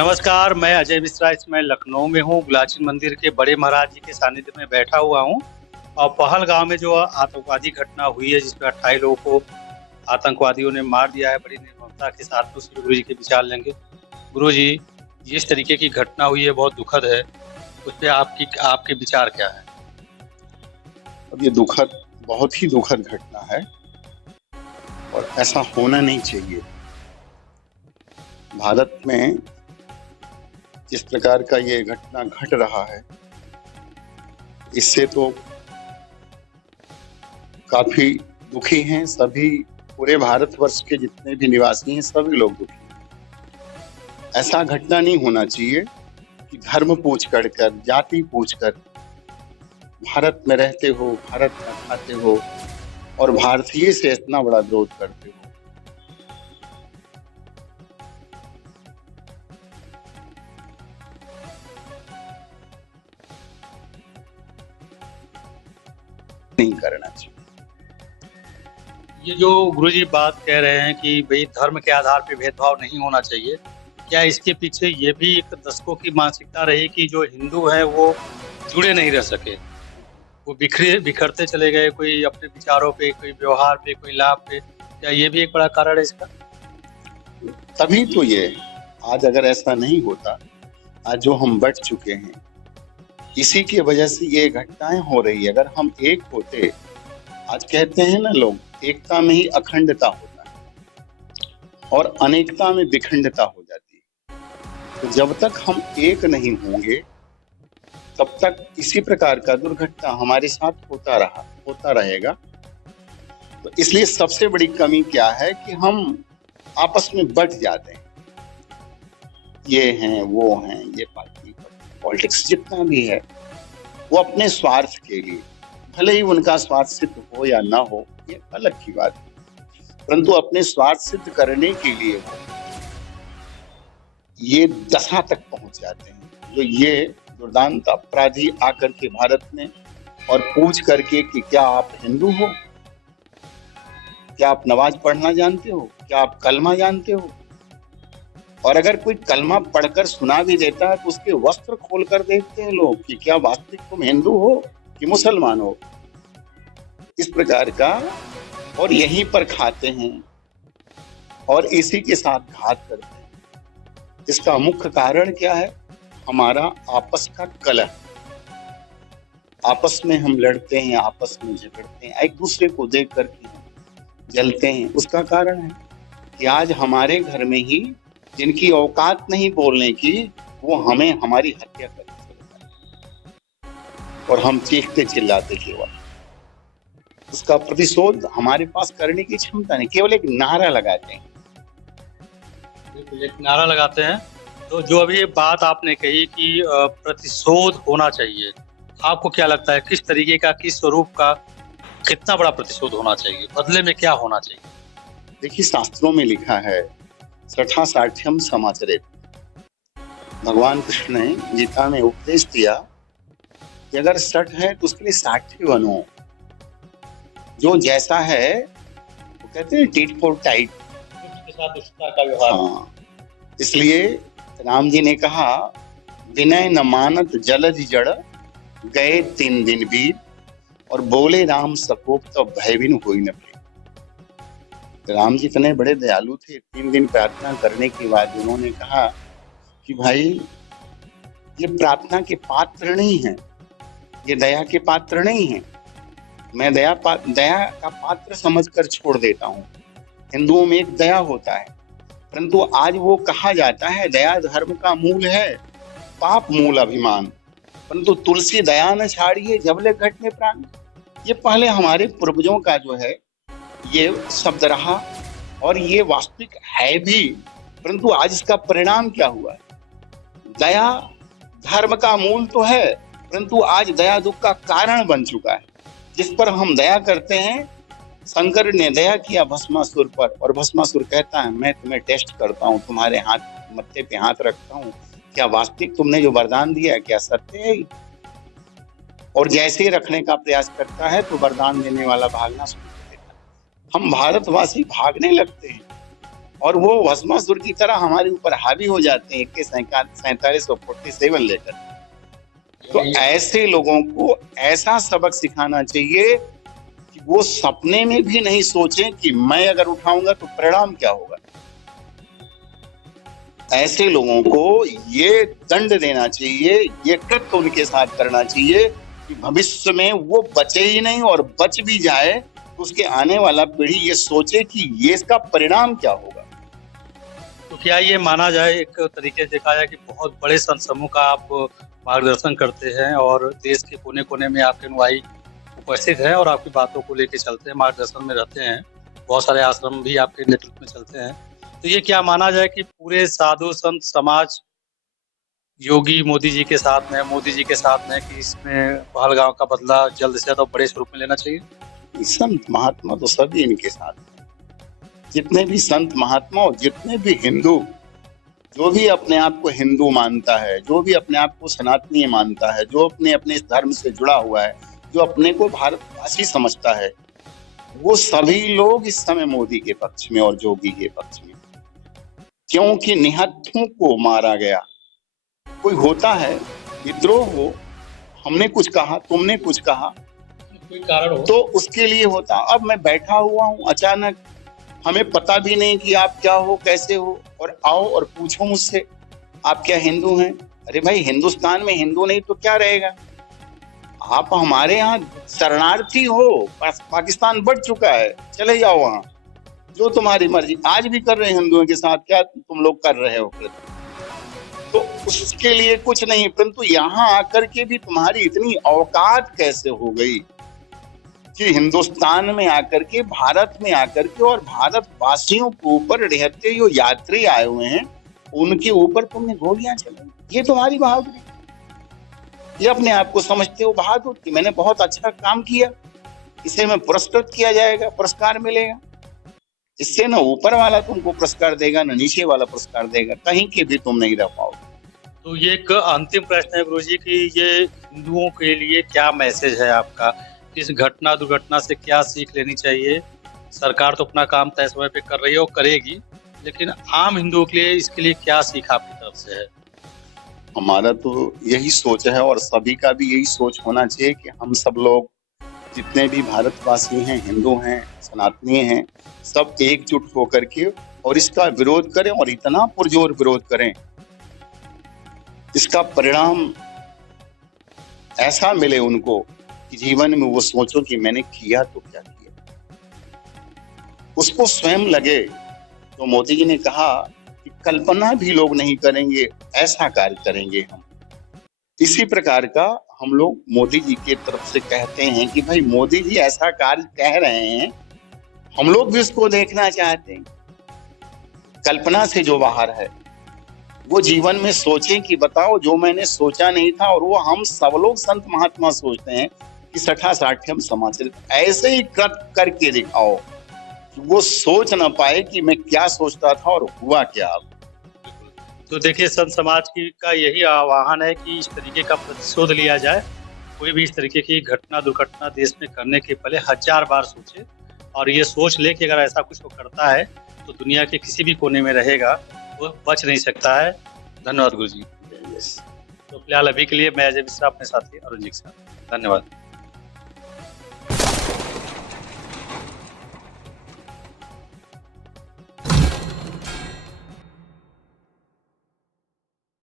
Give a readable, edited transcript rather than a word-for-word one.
नमस्कार, मैं अजय मिश्रा इस समय लखनऊ में हूँ। गुलाचन मंदिर के बड़े महाराज जी के सानिध्य में बैठा हुआ हूँ और पहलगाम में जो आतंकवादी घटना हुई है जिसमें 28 लोगों को आतंकवादियों ने मार दिया है, बड़ी निर्ममता के साथ उस पर गुरु जी के विचार लेंगे। गुरु जी, जिस तरीके की घटना हुई है बहुत दुखद है, उस पर आपके विचार क्या है? अब ये बहुत ही दुखद घटना है और ऐसा होना नहीं चाहिए। भारत में जिस प्रकार का ये घटना घट रहा है, इससे तो काफी दुखी हैं सभी, पूरे भारतवर्ष के जितने भी निवासी हैं सभी लोग दुखी हैं। ऐसा घटना नहीं होना चाहिए कि धर्म पूछ कर, जाति पूछ कर भारत में रहते हो, भारत में खाते हो और भारतीय से इतना बड़ा विरोध करते हो। नहीं करना चाहिए। ये जो गुरु जी बात कह रहे हैं कि भाई धर्म के आधार पर भेदभाव नहीं होना चाहिए, क्या इसके पीछे ये भी एक दशकों की मानसिकता रही कि जो हिंदू है वो जुड़े नहीं रह सके, वो बिखरते चले गए, कोई अपने विचारों पे, कोई व्यवहार पे, कोई लाभ पे? क्या ये भी एक बड़ा कारण है इसका? तभी तो ये आज अगर ऐसा नहीं होता, आज जो हम बढ़ चुके हैं, इसी की वजह से ये घटनाएं हो रही है। अगर हम एक होते, आज कहते हैं ना लोग, एकता में ही अखंडता होता है और अनेकता में विखंडता हो जाती है। तो जब तक हम एक नहीं होंगे तब तक इसी प्रकार का दुर्घटना हमारे साथ होता रहेगा। तो इसलिए सबसे बड़ी कमी क्या है कि हम आपस में बट जाते हैं। ये हैं, वो हैं, ये पार्टी, पॉलिटिक्स जितना भी है वो अपने स्वार्थ के लिए, भले ही उनका स्वार्थ सिद्ध हो या ना हो, ये अलग की बात है, परंतु अपने स्वार्थ सिद्ध करने के लिए ये दशा तक पहुंच जाते हैं। जो ये दुर्दांत अपराधी आकर के भारत में और पूछ करके कि क्या आप हिंदू हो, क्या आप नमाज पढ़ना जानते हो, क्या आप कलमा जानते हो, और अगर कोई कलमा पढ़कर सुना भी देता है तो उसके वस्त्र खोल कर देखते हैं लोग कि क्या वास्तविक तुम हिंदू हो कि मुसलमान हो, इस प्रकार का, और यहीं पर खाते हैं और इसी के साथ घात करते हैं। इसका मुख्य कारण क्या है? हमारा आपस का कलह। आपस में हम लड़ते हैं, आपस में झगड़ते हैं, एक दूसरे को देख करके जलते हैं। उसका कारण है कि आज हमारे घर में ही जिनकी औकात नहीं बोलने की, वो हमें हमारी हत्या करते और हम चीखते चिल्लाते केवल उसका प्रतिशोध हमारे पास करने की क्षमता नहीं, केवल एक नारा लगाते हैं। एक नारा लगाते हैं। तो जो अभी ये बात आपने कही कि प्रतिशोध होना चाहिए, आपको क्या लगता है किस तरीके का, किस स्वरूप का, कितना बड़ा प्रतिशोध होना चाहिए, बदले में क्या होना चाहिए? देखिए, शास्त्रों में लिखा है सठा साठ्यम समाचरेत। भगवान कृष्ण ने गीता में उपदेश दिया कि अगर सठ है तो उसके लिए साठ्य बनो। जो जैसा है वो कहते हैं टीट फॉर टाइट, उसके साथ उसका का व्यवहार। हाँ, इसलिए राम जी ने कहा विनय न मानत जलधि जड़, गए 3 दिन बीत, और बोले राम सकोप तो भय बिन होई न भय। राम जी इतने बड़े दयालु थे, 3 दिन प्रार्थना करने के बाद उन्होंने कहा कि भाई ये प्रार्थना के पात्र नहीं है, ये दया के पात्र नहीं है, मैं दया का पात्र समझकर छोड़ देता हूँ। हिंदुओं में एक दया होता है, परंतु आज वो कहा जाता है दया धर्म का मूल है, पाप मूल अभिमान, परंतु तुलसी दया न छाड़िए जबले घटने प्राण। ये पहले हमारे पूर्वजों का जो है ये शब्द रहा और ये वास्तविक है भी, परंतु आज इसका परिणाम क्या हुआ? दया धर्म का मूल तो है, परंतु आज दया दुख का कारण बन चुका है। जिस पर हम दया करते हैं, शंकर ने दया किया भस्मासुर पर, और भस्मासुर कहता है मैं तुम्हें टेस्ट करता हूँ, तुम्हारे हाथ मत्थे पे हाथ रखता हूँ, क्या वास्तविक तुमने जो वरदान दिया है क्या सत्य है? और जैसे ही रखने का प्रयास करता है तो वरदान देने वाला भागना शुरू कर देता है। हम भारतवासी भागने लगते हैं और वो भस्मासुर की तरह हमारे ऊपर हावी हो जाते हैं के 4747 लेकर। तो ऐसे लोगों को ऐसा सबक सिखाना चाहिए कि वो सपने में भी नहीं सोचें कि मैं अगर उठाऊंगा तो परिणाम क्या होगा। ऐसे लोगों को ये दंड देना चाहिए, ये कृत्य उनके साथ करना चाहिए कि भविष्य में वो बचे ही नहीं, और बच भी जाए तो उसके आने वाला पीढ़ी ये सोचे कि ये इसका परिणाम क्या होगा। तो क्या ये माना जाए, एक तरीके से देखा जाए कि बहुत बड़े संत समूह का आप मार्गदर्शन करते हैं और देश के कोने कोने में आपके अनुयायी उपस्थित हैं और आपकी बातों को लेके चलते हैं, मार्गदर्शन में रहते हैं, बहुत सारे आश्रम भी आपके नेतृत्व में चलते हैं, तो ये क्या माना जाए कि पूरे साधु संत समाज योगी मोदी जी के साथ में, मोदी जी के साथ में, कि इसमें पहलगाम का बदला जल्द से जल्द और बड़े स्वरूप में लेना चाहिए? संत महात्मा तो सभी इनके साथ हैं। जितने भी संत महात्मा और जितने भी हिंदू, जो भी अपने आप को हिंदू मानता है, जो भी अपने आप को सनातनी मानता है, जो अपने अपने इस धर्म से जुड़ा हुआ है, जो अपने को भारतवासी समझता है, वो सभी लोग इस समय मोदी के पक्ष में और योगी के पक्ष में। क्योंकि निहत्थों को मारा गया। कोई होता है विद्रोह हो, हमने कुछ कहा, तुमने कुछ कहा, कोई कारण हो तो उसके लिए होता। अब मैं बैठा हुआ हूँ, अचानक हमें पता भी नहीं कि आप क्या हो, कैसे हो, और आओ और पूछो मुझसे आप क्या हिंदू हैं। अरे भाई, हिंदुस्तान में हिंदू नहीं तो क्या रहेगा? आप हमारे यहाँ शरणार्थी हो, पाकिस्तान बढ़ चुका है, चले जाओ वहां, जो तुम्हारी मर्जी। आज भी कर रहे हैं हिंदुओं के साथ, क्या तुम लोग कर रहे हो? तो उसके लिए कुछ नहीं, परंतु यहाँ आकर के भी तुम्हारी इतनी औकात कैसे हो गई कि हिंदुस्तान में आकर के, भारत में आकर के, और भारतवासियों के ऊपर रहते जो यात्री आए हुए हैं उनके ऊपर तुमने गोलियां चलाई। ये तुम्हारी बहादुरी, ये अपने आप को समझते हो बहादुर कि मैंने बहुत अच्छा काम किया, इसे मैं पुरस्कृत किया जाएगा, पुरस्कार मिलेगा। इससे ना ऊपर वाला तुमको पुरस्कार देगा, ना नीचे वाला पुरस्कार देगा, कहीं के भी तुम नहीं रह पाओगे। तो ये एक अंतिम प्रश्न है गुरुजी कि ये हिंदुओं के लिए क्या मैसेज है आपका? इस घटना दुर्घटना से क्या सीख लेनी चाहिए? सरकार तो अपना काम तय समय पे कर रही है और करेगी, लेकिन आम हिंदुओं के लिए इसके लिए क्या सीख आपकी तरफ से है? हमारा तो यही सोच है और सभी का भी यही सोच होना चाहिए कि हम सब लोग जितने भी भारतवासी हैं, हिंदू हैं, सनातनी हैं, सब एकजुट होकर के और इसका विरोध करें, और इतना पुरजोर विरोध करें, इसका परिणाम ऐसा मिले उनको कि जीवन में वो सोचो कि मैंने किया तो क्या किया, उसको स्वयं लगे। तो मोदी जी ने कहा कि कल्पना भी लोग नहीं करेंगे, ऐसा कार्य करेंगे हम। इसी प्रकार का हम लोग मोदी जी की तरफ से कहते हैं कि भाई मोदी जी ऐसा कार्य कह रहे हैं, हम लोग भी उसको देखना चाहते हैं। कल्पना से जो बाहर है वो जीवन में सोचें कि बताओ, जो मैंने सोचा नहीं था, और वो हम सब लोग संत महात्मा सोचते हैं कि सठा साठ्यम समाचरित, ऐसे ही कृत करके दिखाओ कि वो सोच ना पाए कि मैं क्या सोचता था और हुआ क्या। तो देखिए, संत समाज का यही आह्वान है कि इस तरीके का प्रतिशोध लिया जाए। कोई भी इस तरीके की घटना दुर्घटना देश में करने के पहले 1000 बार सोचे, और ये सोच ले कि अगर ऐसा कुछ वो करता है तो दुनिया के किसी भी कोने में रहेगा, वो बच नहीं सकता है। धन्यवाद गुरुजी। तो फिलहाल अभी के लिए मैं अजय मिश्रा अपने साथी अरुण जी के साथ, धन्यवाद।